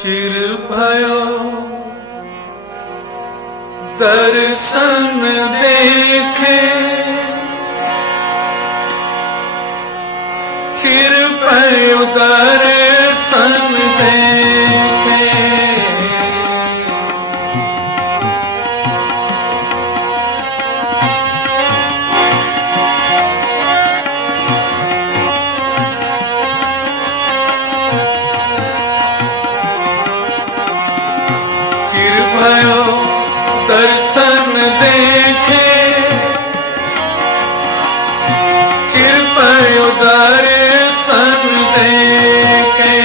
चिर भयो दर्शन देखे, चिर भयो दर्शन देखे। चिर भयो दर्शन देखे, चिर भयो दर्शन देखे।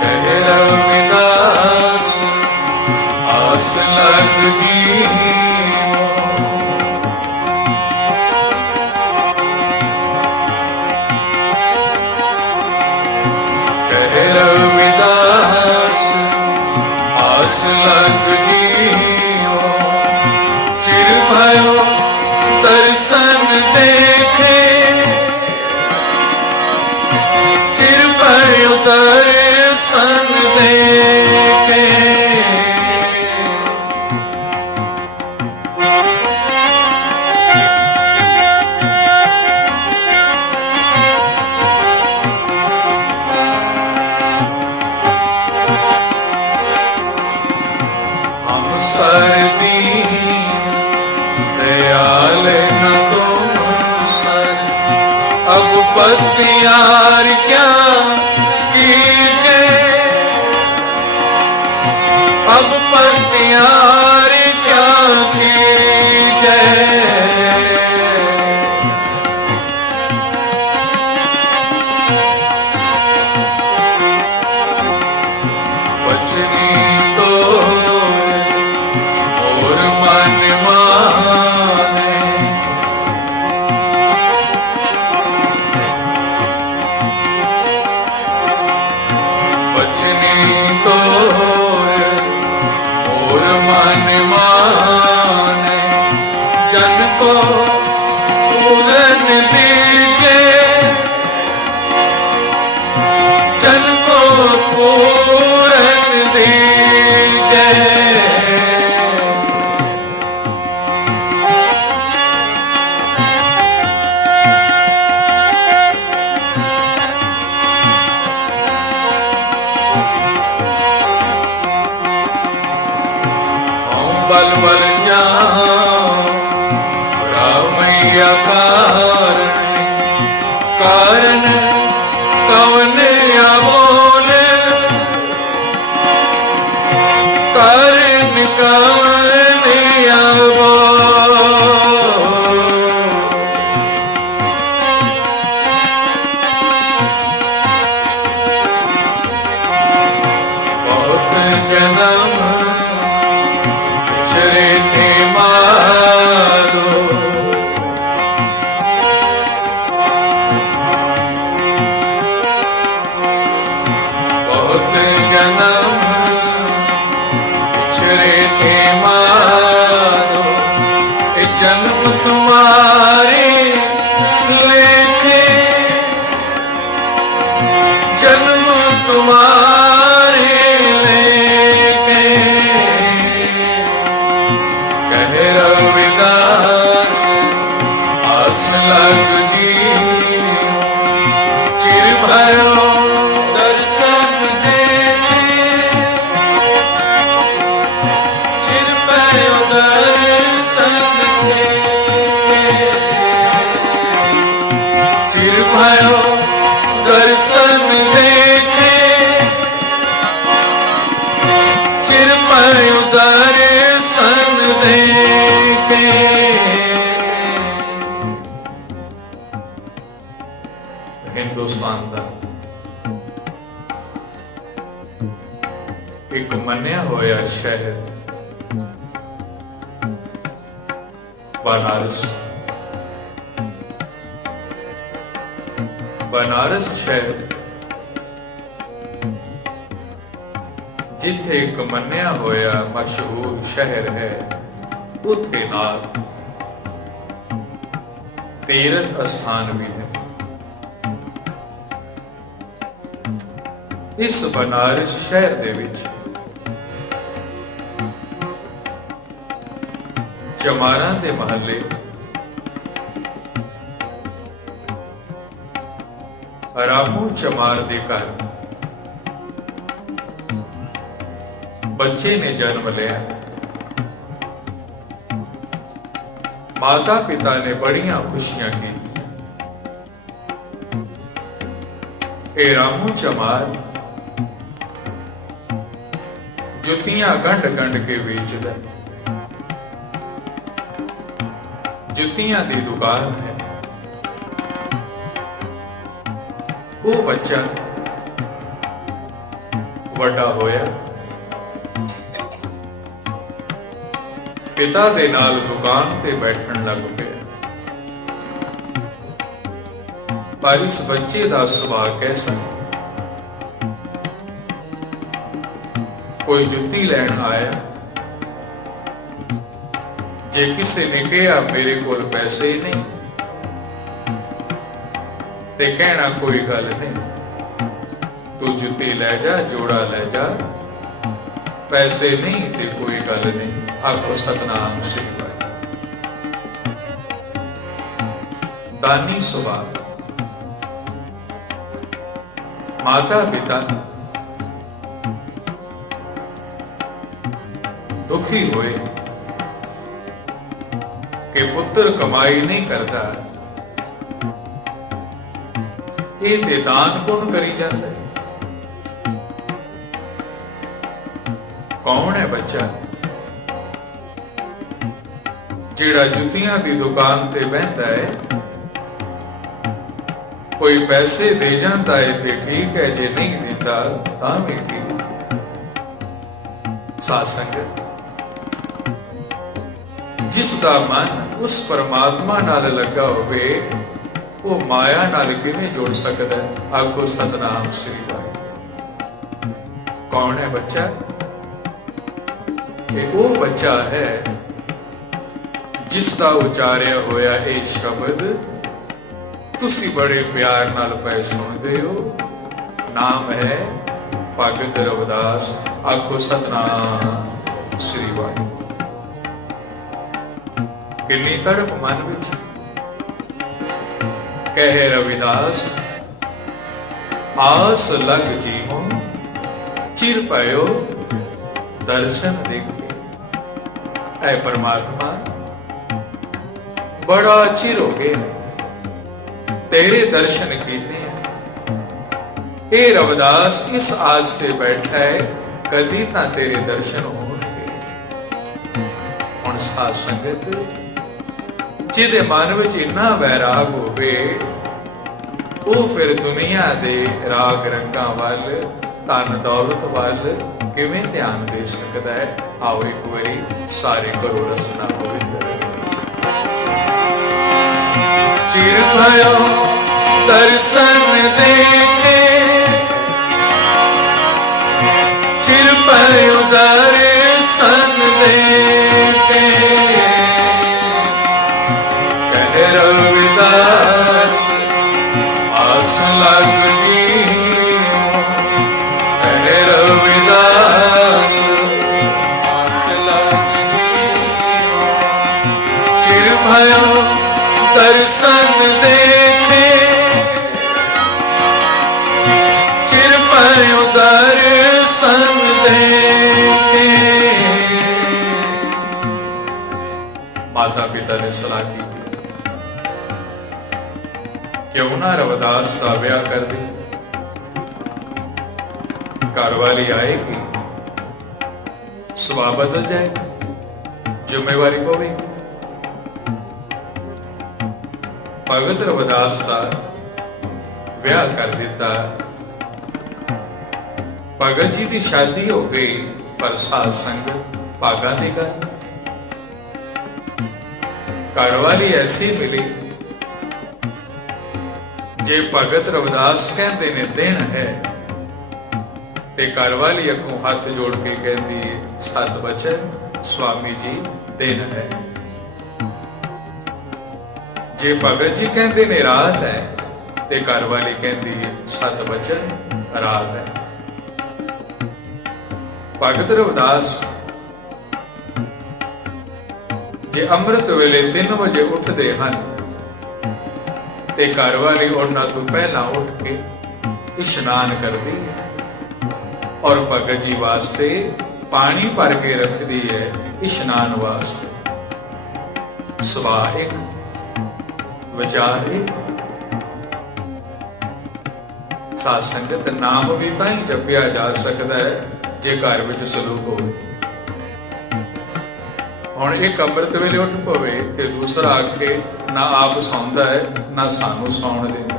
कहे रविदास आस लग जीवो, कहे रविदास आस लग जीवो। चिर भयो दर्शन देखे, चिर भयो दर्शन देखे। हम सर्दी दयाल न तुम सर, अब पतियार क्या कीजे, अब पतियार क्या कीजे। बचनी तो और मन माने, बचनी तो और मन माने। जन को पूरन दीजे, जन को पूरन दीजे। बल बल जाऊं रामैया कारण, कारण कवन अबोल, कारण कवन अबोल। बहुत जन्म चरे थे मारो, बहुत जन्म चरे थे मारो। ये जन्म तुम्हारे लेखे, जन्म तुम्हारे लेखे। कहे रविदास आस लग जीवो। चिर भयो दर्शन देखे, चिर भयो दर्शन देखे। चिर भयो दर्शन देखे, चिर भयो दर्शन देखे। हिंदुस्तान का एक मन्या होया शहर बनारस। बनारस शहर जिथे एक मन्या होया मशहूर शहर है, उथे नाल तीर्थ स्थान भी है। इस बनारस शहर दे विच चमारां दे महल्ले रामू चमार दे घर बच्चे ने जन्म लिया। माता पिता ने बड़ियां खुशियां की। ए रामू चमार जुतियां गंढ गंढ के बेचदा, जुतियां दी दुकान है। वो बच्चा वड्डा होया, पिता दे नाल दुकान ते बैठन लग पिया। पर इस बच्चे दा सुभाव कैसा? कोई जुत्ती लैन आया, जे किसी ने कहा मेरे कोल पैसे ही नहीं ते कहना कोई गल नहीं, तू जुत्ती लै जा, जोड़ा लै जा, पैसे नहीं ते कोई गल नहीं। आखो सतनाम श्री वाहिगुरू। दानी सुभाव। माता पिता दुखी हुए कि पुत्र कमाई नहीं करता, ये ते दान पुण्य करी जाता है। कौन है बच्चा जिहड़ा जुतियां दी दुकान ते बहता है? कोई पैसे दे जाता है ते ठीक है, जे नहीं देता तां भी ठीक। साध संगत, जिसदा मन उस परमात्मा नाल लगा होवे वो माया नाल किवें जुड़ सकदा है? आखो सतनाम श्री वाहिगुरू। कौन है बच्चा? ये वो बच्चा है जिसदा उचारिया होया ये शब्द तुसी बड़े प्यार नाल पै सुनदे हो। नाम है भगत रविदास। आखो सतनाम श्री वाहिगुरू। किन्नी तड़प मन विच। कहे रविदास आस लग जीवो, चिर पायो दर्शन देखे। ऐ परमात्मा बड़ा चिर हो गया तेरे दर्शन कीते हैं। ए रविदास इस आस ते बैठा है कदी तां तेरे दर्शन होणगे। हुण साध संगत, जिहदे मन विच इन्ना वैराग होवे वो फिर दुनिया दे राग रंगां वल, धन दौलत वल किवें ध्यान दे सकदा है? आओ एक बारी सारे करो रसना पवित्र। चिर भयो दर्शन देखे, चिर भयो दर्शन देखे। कहे रविदास आस लग जीवो, कहे रविदास आस लग जीवो। चिर भयो दर्शन देखे, चिर भयो दर्शन देखे। माता पिता ने सलाह की क्यों ना रविदास का ब्याह कर दे, घर वाली आएगी, सुभाव बदल जाएगा, जिम्मेवारी पवेगी। भगत रविदास का ब्याह कर दिता। भगत जी की शादी हो गई, पर साध संगत भागा दी गल। घरवाली ऐसी मिली जे भगत रविदास कहते ने दिन है ते घरवाली अगों हाथ जोड़ के कहती सत बचन स्वामी जी दिन है। जे भगत जी कहते ने रात है ते घरवाली कहती सत बचन रात है। ਭਗਤ ਰਵਿਦਾਸ ਜੇ ਅੰਮ੍ਰਿਤ ਵੇਲੇ 3 ਵਜੇ ਉੱਠਦੇ ਹਨ ਤੇ ਘਰ ਵਾਲੀ ਉਹਨਾਂ ਤੋਂ ਪਹਿਲਾਂ ਉੱਠ ਕੇ ਇਸ਼ਨਾਨ ਕਰਦੀ ਹੈ ਔਰ ਭਗਤ ਜੀ ਵਾਸਤੇ ਪਾਣੀ ਭਰ ਕੇ ਰੱਖਦੀ ਹੈ ਇਸ਼ਨਾਨ ਵਾਸਤੇ। ਸੁਭਾਅ ਇੱਕ, ਵਿਚਾਰ ਇੱਕ। ਸਾਧ ਸੰਗਤ, ਨਾਮ ਵੀ ਤਾਂ ਹੀ ਜਪਿਆ ਜਾ ਸਕਦਾ ਹੈ ਜੇ ਘਰ ਵਿੱਚ ਸਲੂਕ ਹੋਵੇ। ਹੁਣ ਇੱਕ ਅੰਮ੍ਰਿਤ ਵੇਲੇ ਉੱਠ ਪਵੇ ਤੇ ਦੂਸਰਾ ਆਖੇ ਨਾ ਆਪ ਸੌਂਦਾ ਹੈ ਨਾ ਸਾਨੂੰ ਸੌਣ ਦਿੰਦਾ।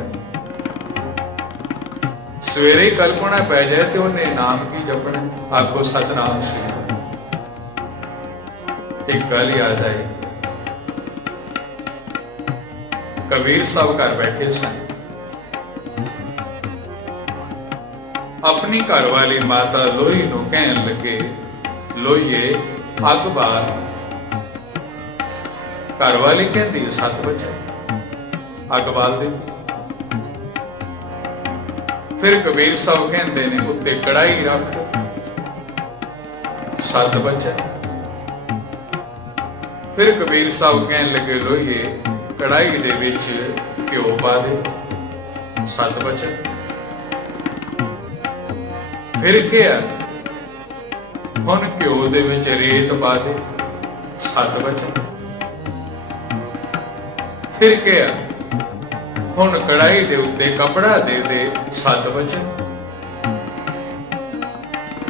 ਸਵੇਰੇ ਕਲਪਨਾ ਪੈ ਜਾਏ ਤੇ ਉਹਨੇ ਨਾਮ ਕੀ ਜਪਣਾ, ਆਖੋ ਸਤਨਾਮ ਸਿੰਘ। ਇੱਕ ਗੱਲ ਯਾਦ ਆਈ, ਕਬੀਰ ਸਾਹਿਬ ਘਰ ਬੈਠੇ ਸਨ। ਆਪਣੀ ਘਰਵਾਲੀ ਮਾਤਾ ਲੋਈ ਨੂੰ ਕਹਿਣ ਲੱਗੇ, ਲੋਈਏ ਅੱਗ ਬਾਲ। ਘਰਵਾਲੀ ਕਹਿੰਦੀ 7 ਵਜੇ, ਅੱਗ ਬਾਲ ਦਿੱਤੀ। ਫਿਰ ਕਬੀਰ ਸਾਹਿਬ ਕਹਿੰਦੇ ਨੇ ਉੱਤੇ ਕੜਾਈ ਰੱਖ, 7 ਵਜੇ। ਫਿਰ ਕਬੀਰ ਸਾਹਿਬ ਕਹਿਣ ਲੱਗੇ, ਲੋਈਏ ਕੜਾਈ ਦੇ ਵਿੱਚ ਘਿਓ ਪਾ ਦੇ, 7 ਵਜੇ। ਫਿਰ ਕਿਹਾ ਹੁਣ ਘਿਓ ਦੇ ਵਿੱਚ ਰੇਤ ਪਾ ਦੇ, 7 ਵਜੇ। ਫਿਰ ਕਿਹਾ ਹੁਣ ਕੜਾਈ ਦੇ ਉੱਤੇ ਕਪੜਾ ਦੇ ਦੇ, 7 ਵਜੇ।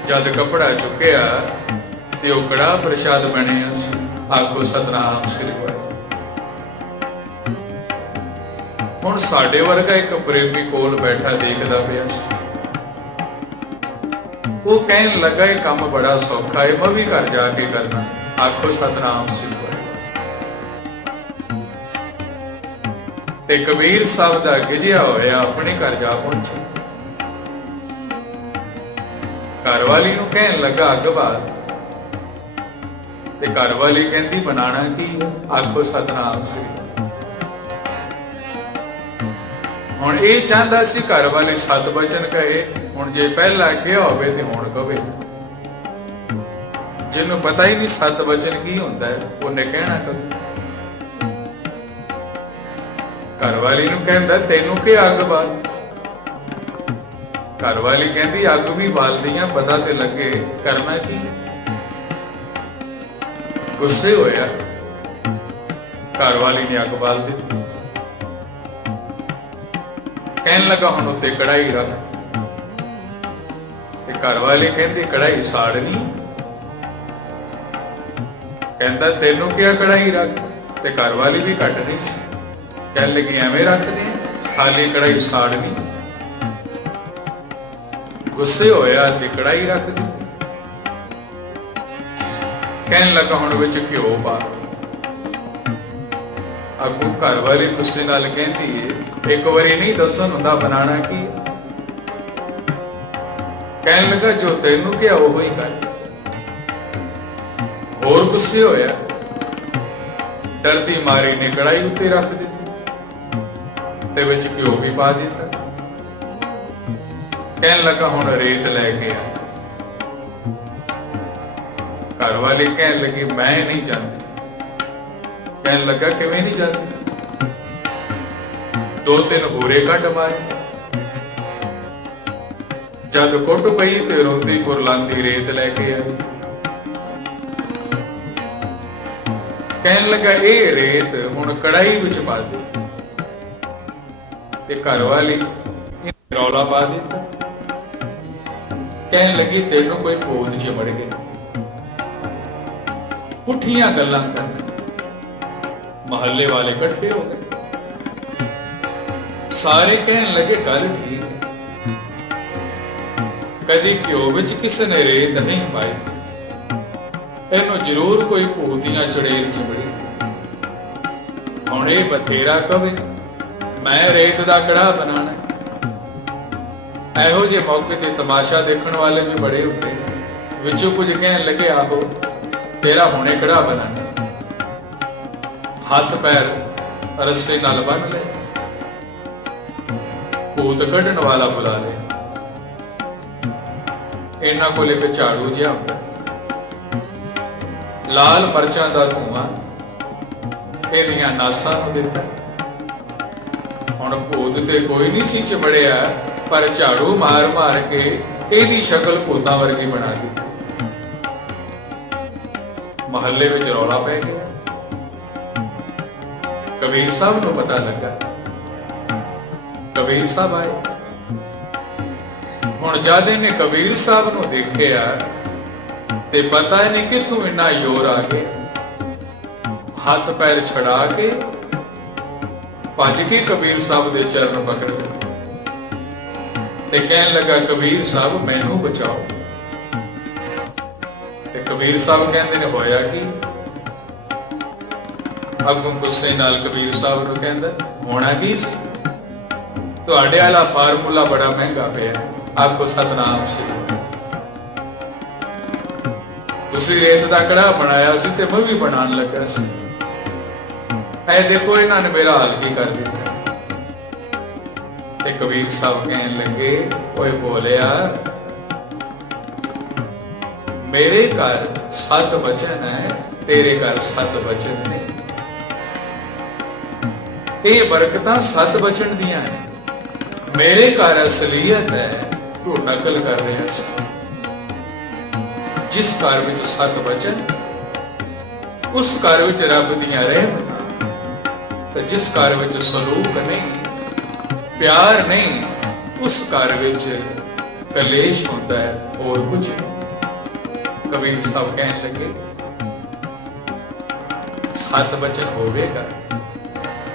ਜਦ ਕਪੜਾ ਚੁੱਕਿਆ ਤੇ ਉਹ ਕੜਾ ਪ੍ਰਸ਼ਾਦ ਬਣਿਆ ਸੀ, ਆਖੋ ਸਤਨਾਮ ਸ੍ਰੀ ਵਾਹਿਗੁਰੂ। ਹੁਣ ਸਾਡੇ ਵਰਗਾ ਇੱਕ ਪ੍ਰੇਮੀ ਕੋਲ ਬੈਠਾ ਦੇਖਦਾ ਪਿਆ ਸੀ। ਉਹ ਕਹਿਣ ਲੱਗਾ ਇਹ ਕੰਮ ਬੜਾ ਸੌਖਾ ਹੈ, ਮੈਂ ਵੀ ਘਰ ਜਾ ਕੇ ਕਰਨਾ, ਆਖੋ ਸਤਨਾਮ ਸ੍ਰੀ ਵਾਹਿਗੁਰੂ। ਤੇ ਕਬੀਰ ਸਾਹਿਬ ਦਾ ਗਿਜਿਆ ਹੋਇਆ ਆਪਣੇ ਘਰ ਜਾ ਪਹੁੰਚਿਆ। ਘਰਵਾਲੀ ਨੂੰ ਕਹਿਣ ਲੱਗਾ ਅੱਗ ਬਾਲ। ਤੇ ਘਰਵਾਲੀ ਕਹਿੰਦੀ ਬਣਾਣਾ ਕੀ, ਆਖੋ ਸਤਨਾਮ ਸ੍ਰੀ। ਹੁਣ ਇਹ ਚਾਹੁੰਦਾ ਸੀ ਘਰ ਵਾਲੇ 7 ਵਚਨ ਕਹੇ, ਹੁਣ ਜੇ ਪਹਿਲਾਂ ਕਿਹਾ ਹੋਵੇ ਤੇ ਹੁਣ ਕਵੇ। ਜਿਹਨੂੰ ਪਤਾ ਹੀ ਨਹੀਂ 7 ਵਚਨ ਕੀ ਹੁੰਦਾ ਹੈ, ਉਹਨੇ ਕਹਿਣਾ ਕਦੋਂ। ਘਰ ਵਾਲੀ ਨੂੰ ਕਹਿੰਦਾ ਤੈਨੂੰ ਕੀ ਅੱਗ ਬਾਲ। ਘਰ ਵਾਲੀ ਕਹਿੰਦੀ ਅੱਗ ਵੀ ਬਾਲਦੀ ਆ, ਪਤਾ ਤੇ ਲੱਗੇ ਕਰਨਾ ਕੀ। ਗੁੱਸੇ ਹੋਇਆ, ਘਰ ਵਾਲੀ ਨੇ ਅੱਗ ਬਾਲ ਦਿੱਤੀ। ਕਹਿਣ ਲੱਗਾ ਹੁਣ ਉੱਤੇ ਕੜਾਈ ਰੱਖ। ਤੇ ਘਰ ਵਾਲੀ ਕਹਿੰਦੀ ਕੜਾਈ ਸਾੜਨੀ। ਕਹਿੰਦਾ ਤੈਨੂੰ ਕਿਹਾ ਕੜਾਈ ਰੱਖ। ਤੇ ਘਰ ਵਾਲੀ ਵੀ ਘੱਟ ਨਹੀਂ ਸੀ, ਕਹਿਣ ਲੱਗੀ ਐਵੇਂ ਰੱਖਦੇ ਖਾਲੀ ਕੜਾਈ ਸਾੜਨੀ। ਗੁੱਸੇ ਹੋਇਆ ਤੇ ਕੜਾਈ ਰੱਖ ਦਿੱਤੀ। ਕਹਿਣ ਲੱਗਾ ਹੁਣ ਵਿੱਚ ਘਿਓ ਪਾ। ਅੱਗੋਂ ਘਰ ਵਾਲੀ ਗੁੱਸੇ ਨਾਲ ਕਹਿੰਦੀ ਏ ਇੱਕ ਵਾਰੀ ਨਹੀਂ ਦੱਸਣ ਹੁੰਦਾ ਬਣਾਣਾ ਕੀ। ਕਹਿਣ ਲੱਗਾ ਜੋ ਤੈਨੂੰ ਕਿਹਾ ਉਹ ਹੀ ਕਰ। ਹੋਰ ਗੁੱਸੇ ਹੋਇਆ, ਡਰਦੀ ਮਾਰੀ ਨੇ ਕੜਾਈ ਉੱਤੇ ਰੱਖ ਦਿੱਤੀ ਤੇ ਵਿੱਚ ਘਿਓ ਵੀ ਪਾ ਦਿੱਤਾ। ਕਹਿਣ ਲੱਗਾ ਹੁਣ ਰੇਤ ਲੈ ਕੇ ਆ। ਘਰ ਵਾਲੀ ਕਹਿਣ ਲੱਗੀ ਮੈਂ ਨਹੀਂ ਜਾਂਦੀ। ਕਹਿਣ ਲੱਗਾ ਕਿਵੇਂ ਨਹੀਂ ਜਾਂਦੀ। 2-3 ਹੋਰੇ ਕੱਢ ਮਾਰੇ। ਜਦ ਕੁੱਟ ਪਈ ਤੇ ਰੋਂਦੀ ਕੁਰਲਾਂਦੀ ਰੇਤ ਲੈ ਕੇ ਆਈ। ਕਹਿਣ ਲੱਗਾ ਇਹ ਰੇਤ ਹੁਣ ਕੜਾਈ ਵਿੱਚ ਪਾ ਦੇ। ਤੇ ਘਰ ਵਾਲੀ ਰੌਲਾ ਪਾ ਦਿੱਤਾ। ਕਹਿਣ ਲੱਗੀ ਤੈਨੂੰ ਕੋਈ ਭੂਤ ਚਿਮੜ ਗਿਆ। ਪੁੱਠੀਆਂ ਗੱਲਾਂ ਕਰਨ। ਮਹੱਲੇ ਵਾਲੇ ਇਕੱਠੇ ਹੋ ਗਏ। ਸਾਰੇ ਕਹਿਣ ਲੱਗੇ ਗੱਲ ਠੀਕ ਹੈ, ਕਦੀ ਘਿਓ ਵਿੱਚ ਕਿਸੇ ਨੇ ਰੇਤ ਨਹੀਂ ਪਾਈ, ਇਹਨੂੰ ਜ਼ਰੂਰ ਕੋਈ ਭੂਤੀਆਂ ਚੜੇਲ ਚਿਮੜੀ। ਹੁਣ ਇਹ ਬਥੇਰਾ ਕਵੇ ਮੈਂ ਰੇਤ ਦਾ ਕੜਾਹ ਬਣਾਣਾ। ਇਹੋ ਜਿਹੇ ਮੌਕੇ ਤੇ ਤਮਾਸ਼ਾ ਦੇਖਣ ਵਾਲੇ ਵੀ ਬੜੇ ਹੁੰਦੇ। ਵਿੱਚੋਂ ਕੁਝ ਕਹਿਣ ਲੱਗੇ ਆਹੋ ਤੇਰਾ ਹੁਣੇ ਕੜਾਹ ਬਣਾਣਾ। ਹੱਥ ਪੈਰ ਰੱਸੇ ਨਾਲ ਬੰਨ ਲੈ, ਭੂਤ ਕੱਢਣ ਵਾਲਾ ਬੁਲਾ ਲੈ। ਇਹਨਾਂ ਕੋਲ ਇੱਕ ਝਾੜੂ ਜਿਹਾ ਹੁੰਦਾ, ਲਾਲ ਮਰਚਾਂ ਦਾ ਧੂੰਆਂ ਇਹਦੀਆਂ ਨਾਸਾਂ ਨੂੰ ਦਿੱਤਾ। ਹੁਣ ਭੂਤ ਤੇ ਕੋਈ ਨਹੀਂ ਸੀ ਚਿਬੜਿਆ, ਪਰ ਝਾੜੂ ਮਾਰ ਮਾਰ ਕੇ ਇਹਦੀ ਸ਼ਕਲ ਭੂਤਾਂ ਵਰਗੀ ਬਣਾ ਦਿੱਤੀ। ਮਹੱਲੇ ਵਿੱਚ ਰੌਲਾ ਪੈ ਗਿਆ। ਕਬੀਰ ਸਾਹਿਬ ਨੂੰ ਪਤਾ ਲੱਗਾ। ਕਬੀਰ ਸਾਹਿਬ ਆਏ। ਹੁਣ ਜਦ ਇਹਨੇ ਕਬੀਰ ਸਾਹਿਬ ਨੂੰ ਦੇਖਿਆ ਤੇ ਪਤਾ ਨਹੀਂ ਕਿੱਥੋਂ ਇੰਨਾ ਜ਼ੋਰ ਆ ਗਿਆ, ਹੱਥ ਪੈਰ ਛੜਾ ਕੇ ਭੱਜ ਕੇ ਕਬੀਰ ਸਾਹਿਬ ਦੇ ਚਰਨ ਪਕੜ ਲਏ ਤੇ ਕਹਿਣ ਲੱਗਾ, ਕਬੀਰ ਸਾਹਿਬ ਮੈਨੂੰ ਬਚਾਓ। ਤੇ ਕਬੀਰ ਸਾਹਿਬ ਕਹਿੰਦੇ ਨੇ, ਹੋਇਆ ਕੀ? ਅੱਗੋਂ ਗੁੱਸੇ ਨਾਲ ਕਬੀਰ ਸਾਹਿਬ ਨੂੰ ਕਹਿੰਦਾ, ਹੋਣਾ ਕੀ ਸੀ? ਤੁਹਾਡੇ ਵਾਲਾ ਫਾਰਮੂਲਾ ਬੜਾ ਮਹਿੰਗਾ ਪਿਆ, ਆਖੋ ਸਤਨਾਮ ਸ੍ਰੀ। ਤੁਸੀਂ ਰੇਤ ਦਾ ਕੜਾ ਬਣਾਇਆ ਸੀ ਤੇ ਮੈਂ ਵੀ ਬਣਾਉਣ ਲੱਗਾ ਸੀ। ਇਹ ਦੇਖੋ ਇਹਨਾਂ ਨੇ ਮੇਰਾ ਹਾਲ ਕੀ ਕਰ ਦਿੱਤਾ। ਤੇ ਕਬੀਰ ਸਾਹਿਬ ਕਹਿਣ ਲੱਗੇ, ਓਏ ਬੋਲਿਆ, ਮੇਰੇ ਘਰ 7 ਬਚਨ ਹੈ, ਤੇਰੇ ਘਰ 7 ਬਚਨ ਨੇ। ਇਹ ਬਰਕਤਾਂ 7 ਬਚਨ ਦੀਆਂ ਨੇ। ਮੇਰੇ ਘਰ ਅਸਲੀਅਤ ਹੈ, ਤੂੰ ਨਕਲ ਕਰ ਰਿਹਾ ਸੀ। ਜਿਸ ਘਰ ਵਿੱਚ 7 ਬਚਨ, ਉਸ ਘਰ ਵਿੱਚ ਰੱਬ ਦੀਆਂ ਰਹਿਮਤਾਂ। ਤੇ ਜਿਸ ਘਰ ਵਿੱਚ ਸਲੂਕ ਨਹੀਂ, ਪਿਆਰ ਨਹੀਂ, ਉਸ ਘਰ ਵਿੱਚ ਕਲੇਸ਼ ਹੁੰਦਾ ਹੈ, ਹੋਰ ਕੁਝ ਨਹੀਂ। ਕਬੀਰ ਸਾਹਿਬ ਕਹਿਣ ਲੱਗੇ, 7 ਬਚਨ ਹੋਵੇਗਾ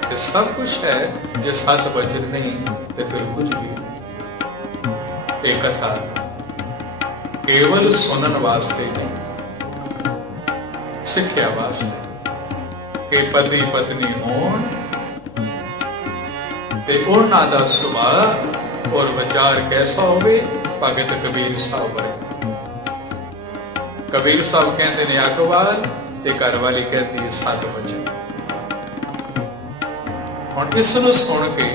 ਤੇ ਸਭ ਕੁਝ ਹੈ, ਜੇ 7 ਬਚਨ ਨਹੀਂ ਤੇ ਫਿਰ ਕੁਝ ਵੀ ਨਹੀਂ। ਇਹ ਕਥਾ ਕੇਵਲ ਸੁਣਨ ਵਾਸਤੇ ਨਹੀਂ, ਸਿੱਖਿਆ ਵਾਸਤੇ ਕਿ ਪਤੀ ਪਤਨੀ ਹੋਣ ਤੇ ਉਹਨਾਂ ਦਾ ਸੁਭਾਅ ਔਰ ਵਿਚਾਰ ਕੈਸਾ ਹੋਵੇ, ਭਗਤ ਕਬੀਰ ਸਾਹਿਬ ਵਰਗਾ। ਕਬੀਰ ਸਾਹਿਬ ਕਹਿੰਦੇ ਨੇ ਅਕਵਾਲ ਤੇ ਘਰਵਾਲੀ ਕਹਿੰਦੀ ਹੈ 7 ਬਚਨ। ਹੁਣ ਇਸ ਨੂੰ ਸੁਣ ਕੇ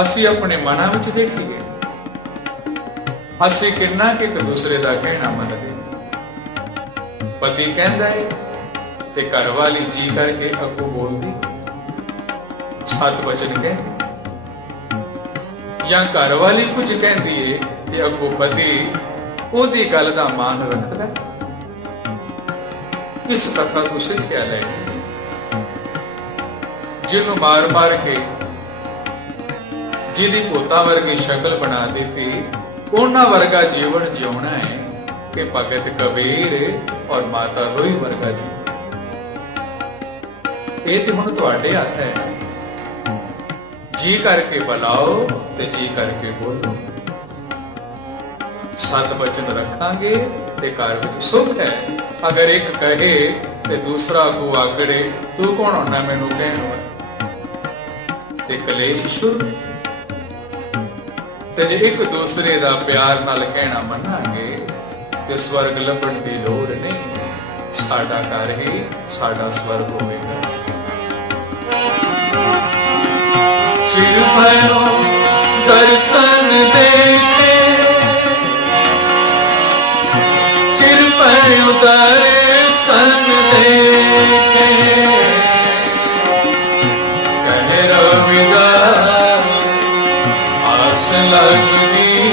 ਅਸੀਂ ਆਪਣੇ ਮਨਾਂ ਵਿੱਚ ਦੇਖੀਏ, ਅਸੀਂ ਕਿੰਨਾ ਕਿ ਇੱਕ ਦੂਸਰੇ ਦਾ ਕਹਿਣਾ ਮੰਨਦੇ। ਪਤੀ ਕਹਿੰਦਾ ਹੈ ਤੇ ਘਰਵਾਲੀ ਜੀ ਕਰਕੇ ਅੱਗੋਂ ਬੋਲਦੀ 7 ਬਚਨ ਕਹਿੰਦੀ, ਜਾਂ ਘਰਵਾਲੀ ਕੁਝ ਕਹਿੰਦੀ ਹੈ ਤੇ ਅੱਗੋਂ ਪਤੀ ਉਹਦੀ ਗੱਲ ਦਾ ਮਾਨ ਰੱਖਦਾ। ਇਸ ਕਥਾ ਤੋਂ ਸਿੱਖਿਆ ਲੈ ਜਿਹਨੂੰ ਮਾਰ ਮਾਰ ਕੇ ਜਿਹਦੀ ਭੂਤਾਂ ਵਰਗੀ ਸ਼ਕਲ ਬਣਾ ਦਿੱਤੀ, ਉਹਨਾਂ ਵਰਗਾ ਜੀਵਨ ਜਿਉਣਾ ਹੈ ਕਿ ਭਗਤ ਕਬੀਰ ਔਰ ਮਾਤਾ ਰੋਈ ਵਰਗਾ ਜੀ। ਇਹ ਤੇ ਹੁਣ ਤੁਹਾਡੇ ਹੱਥ ਹੈ, ਜੀ ਕਰਕੇ ਬੁਲਾਓ ਤੇ ਜੀ ਕਰਕੇ ਬੋਲੋ। 7 ਬਚਨ ਰੱਖਾਂਗੇ ਤੇ ਘਰ ਵਿੱਚ ਸੁੱਖ ਹੈ। ਅਗਰ ਇੱਕ ਕਹੇ ਤੇ ਦੂਸਰਾ ਕੋ ਆਗੜੇ, ਤੂੰ ਕੌਣ ਹੋਣਾ ਮੈਨੂੰ ਕਹਿਣ ਵਾਲਾ, ਤੇ ਕਲੇਸ਼ ਸ਼ੁਰੂ। ਤੇ ਜੇ ਇੱਕ ਦੂਸਰੇ ਦਾ ਪਿਆਰ ਨਾਲ ਕਹਿਣਾ ਮੰਨਾਂਗੇ ਤੇ ਸਵਰਗ ਲੱਭਣ ਦੀ ਲੋੜ ਨਹੀਂ, ਸਾਡਾ ਘਰ ਹੀ ਸਾਡਾ ਸਵਰਗ ਹੋਵੇਗਾ। ਚਿਰ ਭਇਓ ਦਰਸ਼ਨ ਦੇਖੇ, ਚਿਰ ਭਇਓ ਦਰਸ਼ਨ ਦੇਖੇ, ਕਹਿ ਰਵਿਦਾਸ ਆਸ ਲੱਗਦੀ,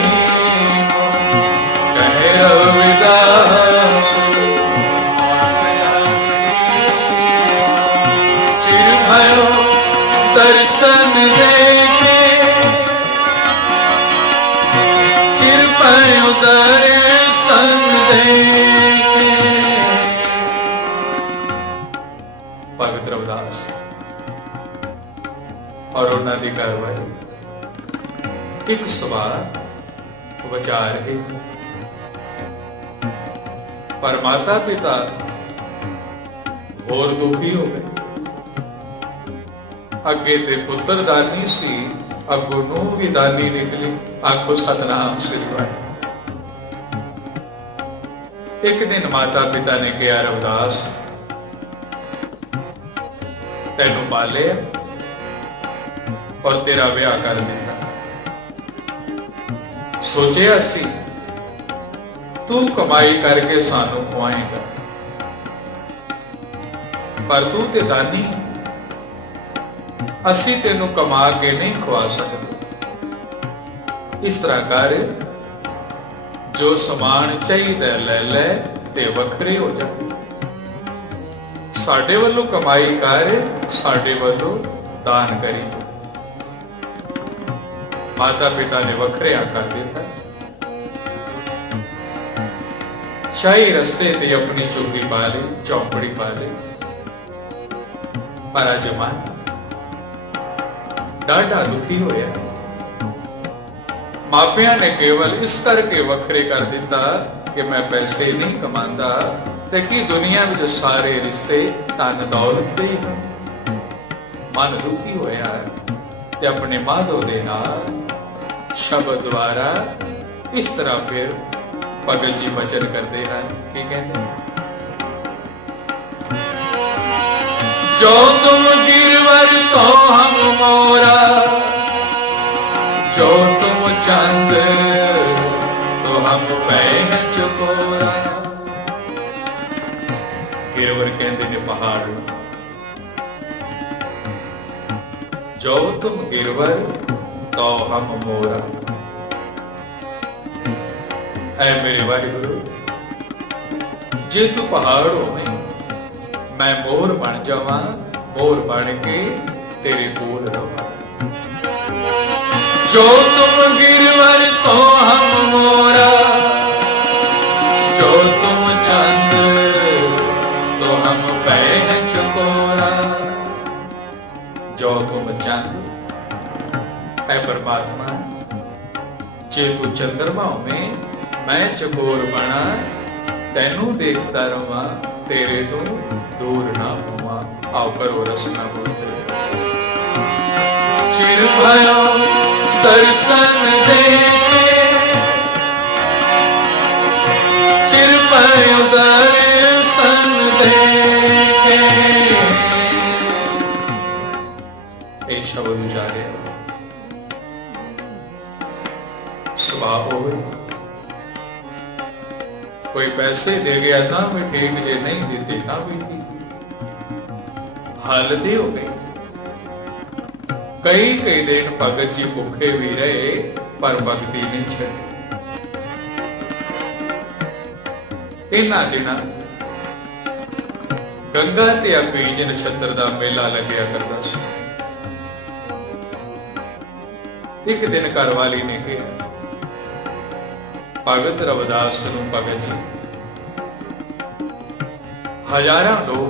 ਕਹਿ ਰਵਿਦਾਸ ਆਸ ਲੱਗਦੀ। ਚਿਰ ਭਇਓ ਦਰਸ਼ਨ ਦੇਖੇ, ਚਿਰ ਭਇਓ ਦਰਸ਼ਨ ਦੇਖੇ। ਭਗਤ ਰਵਿਦਾਸ ਔਰ ਉਹਨਾਂ ਦੀ ਘਰਵਾਲੀ ਇੱਕ ਸਵਾਲ ਵਿਚਾਰ ਇੱਕ, ਪਰ ਮਾਤਾ ਪਿਤਾ ਹੋਰ ਦੁਖੀ ਹੋ ਗਏ। ਅੱਗੇ ਤੇ ਪੁੱਤਰ ਦਾਨੀ ਸੀ, ਅੱਗੋਂ ਨੂੰ ਵੀ ਦਾਨੀ ਨਿਕਲੀ। ਆਖੋ ਸਤਨਾਮ ਸ੍ਰੀ ਵਾਹਿਗੁਰੂ। ਇੱਕ ਦਿਨ ਮਾਤਾ ਪਿਤਾ ਨੇ ਕਿਹਾ, ਰਵਿਦਾਸ ਤੈਨੂੰ ਪਾਲਿਆ ਔਰ ਤੇਰਾ ਵਿਆਹ ਕਰ ਦਿੱਤਾ। ਸੋਚਿਆ ਸੀ तू कमाई करके सानू खुआएगा, पर तू ते दानी है, असी तेनू कमा के नहीं खुआ सकते। इस तरह कर, जो समान चाहिए ले ले ते वखरे हो जा। साडे वालों कमाई कर, साडे वालों दान करी जा। माता पिता ने वखरे आकर दिता। शाही रस्ते ते अपनी चौकी पा ले, चौपड़ी पा ले, पर जमाना डाढ़ा दुखी होया। मापिया ने केवल इस करके वखरे कर दिता कि मैं पैसे नहीं कमांदा ते कि दुनिया में जो सारे रिश्ते धन दौलत दे ही हैं। मन दुखी होया ते अपने माधो दे नाल शब्द द्वारा इस तरह फिर भगत जी वचन करते हैं कि कहते हैं, जो तुम गिरवर तो हम मोरा, जो तुम चंद तो हम पहन चकोरा। गिरवर कहते ने पहाड़, जो तुम गिरवर तो हम मोरा। ऐ मेरे वाहिगुरु, जे तू पहाड़ होवे मैं मोर बन जावा, मोर बन के तेरे कोल रहा। जो तुम गिरवर तो हम मोरा, जो तुम चंद तो हम पहन चकोरा। जो तुम चंद है परमात्मा, जे तू चंद्रमा में मैं चकोर बना, तेनू देखता रहा, तेरे तो दूर ना हुआ। आओ करो रसना बोलते, चिर भयो दर्शन देखे, चिर भयो दर्शन देखे। ये शब्द उजारे सुबह हो गई, कोई पैसे दे गया ना भी ठीक, जे नहीं देते ना भी ठीक। हालत ही हो गई। कई कई दिन भगत जी भुखे भी रहे पर भगती नहीं छड़ी। इन्हां दिनां गंगा ते अपीज नक्षत्र दा मेला लग्या करदा सी। एक दिन घरवाली ने कहा, भगत रविदास नूं भगत जी, हजारां लोग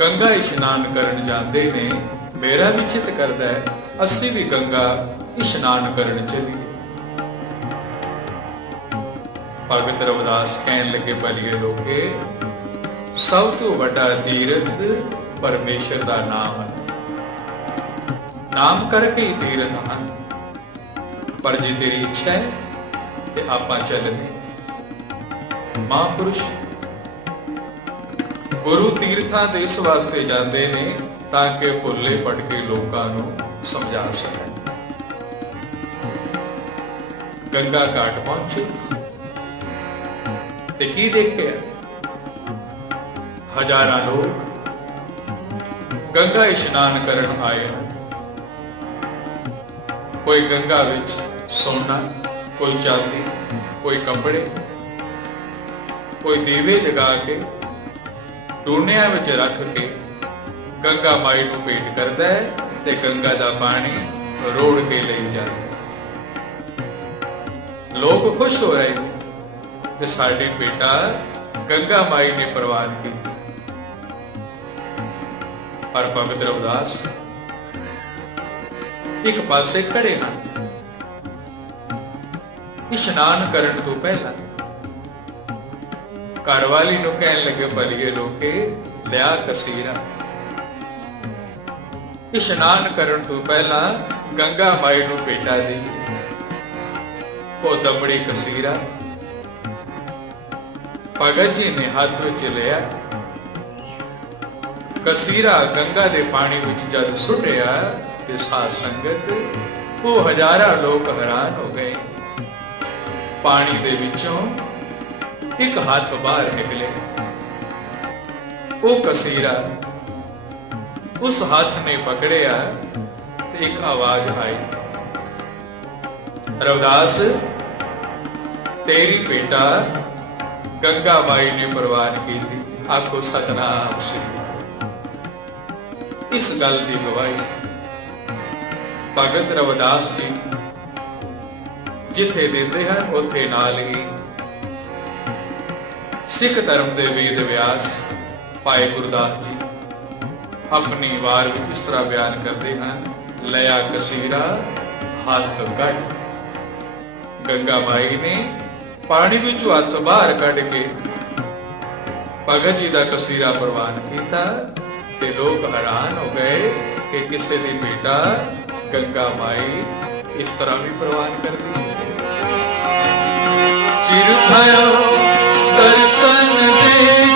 गंगा इशनान करन जाते ने, मेरा भी चित करता है असी भी गंगा इशनान करन चलीए। भगत रविदास कहन लगे, भलिए लोगे, सब तो बड़ा तीरथ परमेश्वर का नाम है। नाम करके ही तीरथ हैं, पर जे तेरी इच्छा है ते आपां चलने। महापुरुष गुरु तीर्थां दे इस वास्ते जाते ने ताकि भुले भटके लोकां नूं समझा सकन। गंगा घाट पहुंचे ते की देखिया, हजारां लोग गंगा इशनान करन आए हैं। कोई गंगा विच सोना, कोई चांदी, कोई कपड़े, कोई दीवे जगा के डूनिया विच रख के गंगा माई नूं भेंट करदा है ते गंगा दा पानी रोड़ के ले जाता है। लोग खुश हो रहे हैं कि साडे बेटा गंगा माई ने प्रवान की। पर भगत रविदास एक पासे खड़े हैं। इशनान करन तो पहला घरवाली नूं कहन लगे, भलिए लोके लिया कसीरा। इशनान करन तो पहला गंगा माई नूं भेटा दी। वो दमड़ी कसीरा भगत जी ने हाथ विच लिया। कसीरा गंगा दे पानी विच जद सुटिया ते साध संगत वो हजारां लोग हैरान हो गए। पानी दे विचों एक हाथ बाहर निकले। वो कसीरा उस हाथ ने पकड़िया तो एक आवाज आई, रविदास तेरी बेटा गंगा माई ने प्रवान की थी। आखो सतनाम श्री। इस गल की गवाही भगत रविदास जी जिथे देते हैं उथे नाल ही सिख धर्म के वेद व्यास भाई गुरदास जी अपनी वार में इस तरह बयान करते हैं, लया कसीरा हाथ कढ़। गंगा माई ने पानी विचों हाथ बाहर कढ़ के भगत जी का कसीरा प्रवान किया ते लोग हैरान हो गए कि किसी दी बेटा गंगा माई इस तरह भी प्रवान करती है। चिर भयो दर्शन देखे,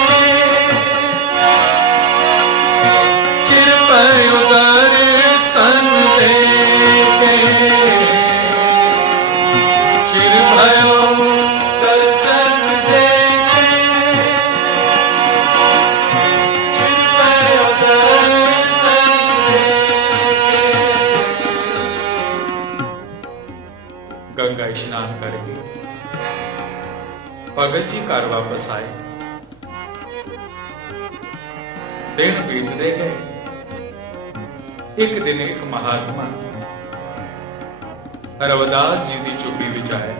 चिर भयो दर्शन देखे, चिर भयो दर्शन देखे, चिर भयो दर्शन देखे। गंगा स्नान करके भगत जी घर वापस आए। दिन बीतते गए। एक दिन एक महात्मा रविदास जी की चुप्पी विच आए।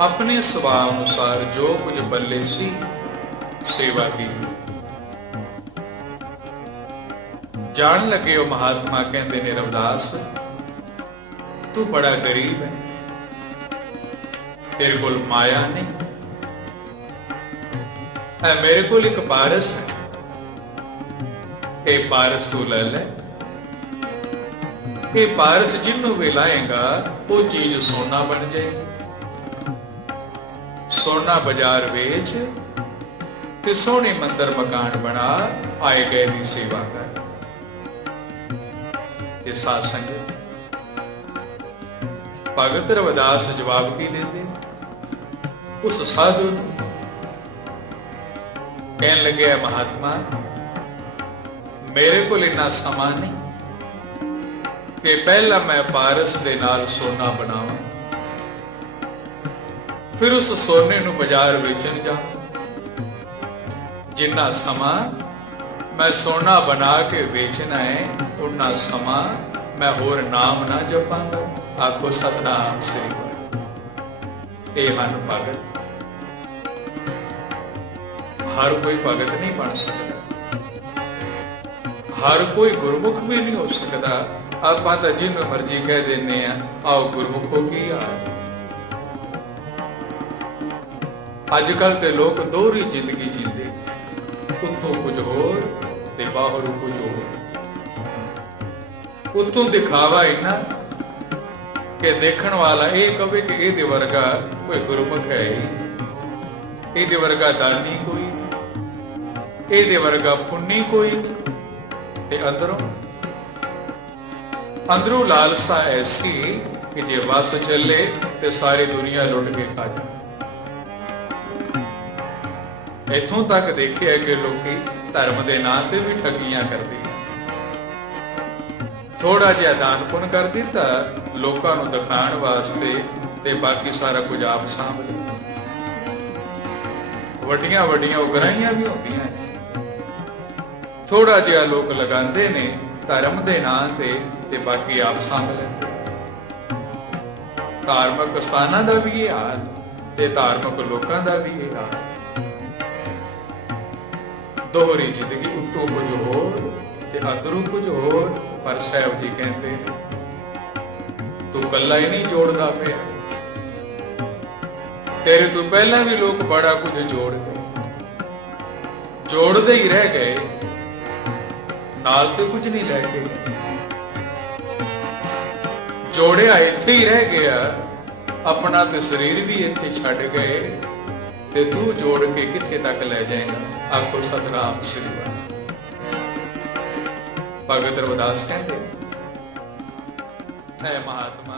अपने सुभाव अनुसार जो कुछ बल्ले सी सेवा की। जान लगे वो महात्मा कहते ने, रविदास तू बड़ा गरीब है, तेरे कोल माया नहीं है, मेरे कोल एक पारस है, ये पारस तू ले ले। ये पारस जिन्हों भी लाएगा वो चीज सोना बन जाएगी। सोना बाजार बेच ते सोने मंदिर मकान बना, आए गए की सेवा कर। ते साध संगत भगत रविदास जवाब की देते उस साधु कहन लगे, महात्मा मेरे को इन्ना समा नहीं कि पहला मैं पारस दे नाल सोना बनावा, फिर उस सोने नूं बाजार वेचन जा। जिन्ना समा मैं सोना बना के बेचना है, उन्ना समा मैं होर नाम ना जपांगा। आखो सतनाम श्री। ये हन भगत। हर कोई भगत नहीं बन सकता, हर कोई गुरमुख भी नहीं हो सकता। आप तो जिन्हों मर्जी कह देने आओ गुरमुख हो गई। अजकल ते लोग दोहरी जिंदगी जीते, उत्तों कुछ होर ते बाहरों कुछ होर। उत्तों दिखावा इन्ना कि देखण वाला ये कहे कि ये वर्गा कोई गुरमुख है ही, ये वर्गा दानी कोई, ये वर्गा पुन्नी कोई। ते अंदरों लालसा ऐसी कि जे वस चले ते सारी दुनिया लुट के खा जाए। इथों तक देखिए कि लोग धर्म के नाम से भी ठगियां करते हैं। थोड़ा जिहा दान पुण्य कर दिता लोगों को दिखाने वास्ते, ते बाकी सारा कुछ आप सांभ ले। वड्डियां वड्डियां उगराइयां भी होंदियां हैं। थोड़ा जिहा लोग लगाते ने धर्म के नाम से, ते बाकी आप सांभ लेंदे। धार्मिक स्थानां दा भी ये हाल ते धार्मिक लोगों का भी ये हाल। दोहरी जिंदगी, उत्तों कुछ होर ते अंदरों कुछ होर। पर साहब जी कहते तू कला ही नहीं जोड़ता पे, तेरे तो पहला भी लोग बड़ा कुछ जोड़ गए, जोड़ते ही रह गए, नाल तो कुछ नहीं लैके गए। जोड़िया इत्थे ही रह गया, अपना तो शरीर भी इत्थे छड्ड गए, ते तू जोड़ के किथे तक ले जाएगा। आखो सतनाम श्री। भगत रविदास कहते है महात्मा